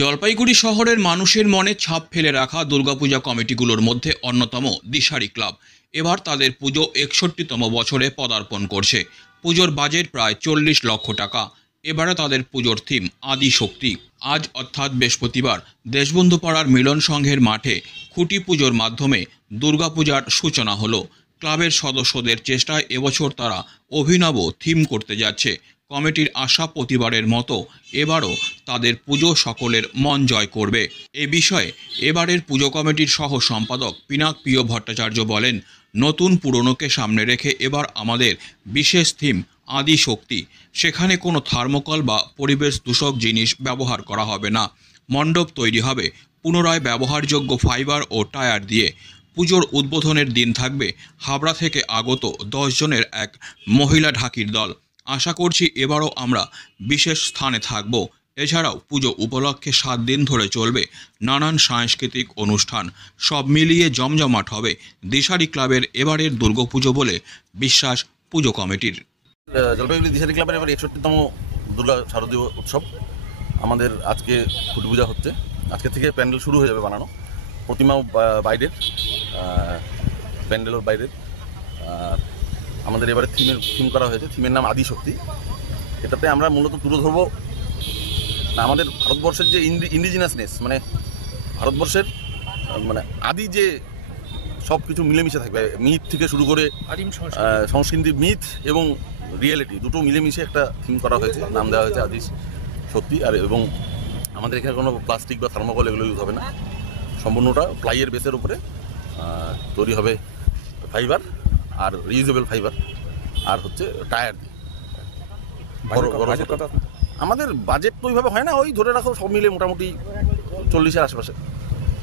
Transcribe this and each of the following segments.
জলপাইগুড়ি শহরের মানুষের মনে ছাপ ফেলে রাখা দুর্গাপূজা কমিটিগুলোর মধ্যে অন্যতম দিশারি ক্লাব এবার তাদের পুজো ৬১তম বছরে পদার্পণ করছে। পুজোর বাজেট প্রায় ৪০ লক্ষ টাকা। এবারে তাদের পুজোর থিম আদি শক্তি। আজ অর্থাৎ বৃহস্পতিবার দেশবন্ধু পাড়ার মিলন সংঘের মাঠে খুঁটি পুজোর মাধ্যমে দুর্গাপূজার সূচনা হলো। ক্লাবের সদস্যদের চেষ্টায় এবছর তারা অভিনব থিম করতে যাচ্ছে। কমিটির আশা প্রতিবারের মতো এবারও তাদের পুজো সকলের মন জয় করবে। এ বিষয়ে এবারের পুজো কমিটির সহ সম্পাদক পিনাক প্রিয় ভট্টাচার্য বলেন, নতুন পুরনোকে সামনে রেখে এবার আমাদের বিশেষ থিম আদি শক্তি। সেখানে কোনো থার্মোকল বা পরিবেশ দূষক জিনিস ব্যবহার করা হবে না। মণ্ডপ তৈরি হবে পুনরায় ব্যবহারযোগ্য ফাইবার ও টায়ার দিয়ে। পুজোর উদ্বোধনের দিন থাকবে হাবড়া থেকে আগত 10 জনের এক মহিলা ঢাকির দল। আশা করছি এবারও আমরা বিশেষ স্থানে থাকব। এছাড়াও পুজো উপলক্ষে 7 দিন ধরে চলবে নানান সাংস্কৃতিক অনুষ্ঠান। সব মিলিয়ে জমজমাট হবে দিশারি ক্লাবের এবারের দুর্গাপুজো বলে বিশ্বাস পুজো কমিটির। জলপাইগুড়ি দিশারি ক্লাবের এবার ৬১তম দুর্গা শারদীয় উৎসব। আমাদের আজকে খুঁটি পূজা হচ্ছে। আজকে থেকে প্যান্ডেল শুরু হয়ে যাবে বানানো। প্রতিমাও বাইরের, প্যান্ডেলও বাইরের। আর আমাদের এবারে থিম করা হয়েছে, থিমের নাম আদি শক্তি। এটাতে আমরা মূলত তুলে ধরবো আমাদের ভারতবর্ষের যে ইন্ডিজিনাসনেস, মানে ভারতবর্ষের মানে আদি যে সব কিছু মিলেমিশে থাকবে, মিথ থেকে শুরু করে সংস্কৃতি, মিথ এবং রিয়েলিটি দুটো মিলেমিশে একটা থিম করা হয়েছে, নাম দেওয়া হয়েছে আদি শক্তি। আর এবং আমাদের এখানে কোনো প্লাস্টিক বা থার্মোকল এগুলো ইউজ হবে না। সম্পূর্ণটা প্লাইয়ের বেসের উপরে তৈরি হবে, ফাইবার আর রিউজেবল ফাইবার আর হচ্ছে টায়ার দিয়ে। আমাদের বাজেট তো ওইভাবে হয় না, ওই ধরে রাখো সব মিলে মোটামুটি 40-এর আশেপাশে।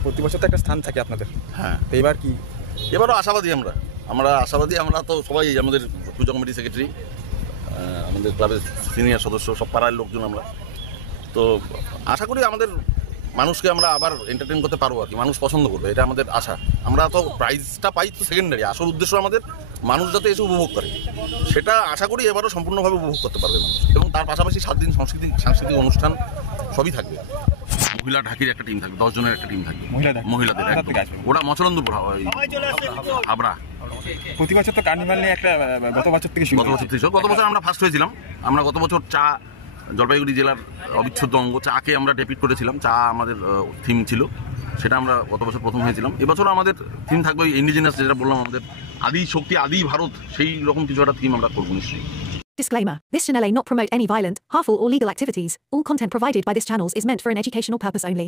প্রতি বছর তো একটা স্থান থাকে আপনাদের। হ্যাঁ, তো এবার কি? এবারও আশাবাদী আমরা আশাবাদী। আমরা তো সবাই আমাদের পুজো কমিটি সেক্রেটারি, আমাদের ক্লাবের সিনিয়র সদস্য, সব পাড়ার লোকজন আমরা। তো আশা করি আমাদের মানুষকে আমরা আবার এন্টারটেইন করতে পারবো আর কি, মানুষ পছন্দ করবে, এটা আমাদের আশা। আমরা তো প্রাইজটা পাই তো সেকেন্ডারি, আসল উদ্দেশ্য আমাদের মানুষ যাতে এসে উপভোগ করে, সেটা আশা করি এবারও সম্পূর্ণভাবে উপভোগ করতে পারবে মানুষ। এবং তার পাশাপাশি 7 দিন সাংস্কৃতিক অনুষ্ঠান সবই থাকবে। মহিলা ঢাকির একটা টিম থাকবে, 10 জনের একটা টিম থাকবে মহিলাদের। ওরা মচলন্দপুর হাবড়া। প্রতি বছর তো কার্নিভাল নিয়ে একটা গত বছর থেকে গত বছর আমরা ফার্স্ট হয়েছিলাম। আমরা গত বছর চা, জলপাইগুড়ি জেলার অবিচ্ছেদ্য অঙ্গ চাকে আমরা ডেপিট করেছিলাম। চা আমাদের থিম ছিল, সেটা আমরা গত বছর প্রথম হয়েছিলাম। এবছর আমাদের থিম থাকবে ইন্ডিজিনাস, যেটা বললাম আমাদের আদি শক্তি, আদি ভারত, সেই রকম কিছু একটা থিম আমরা করবো নিশ্চয়ই। Disclaimer. This channel may not promote any violent, harmful or legal activities. All content provided by this channel is meant for an educational purpose only.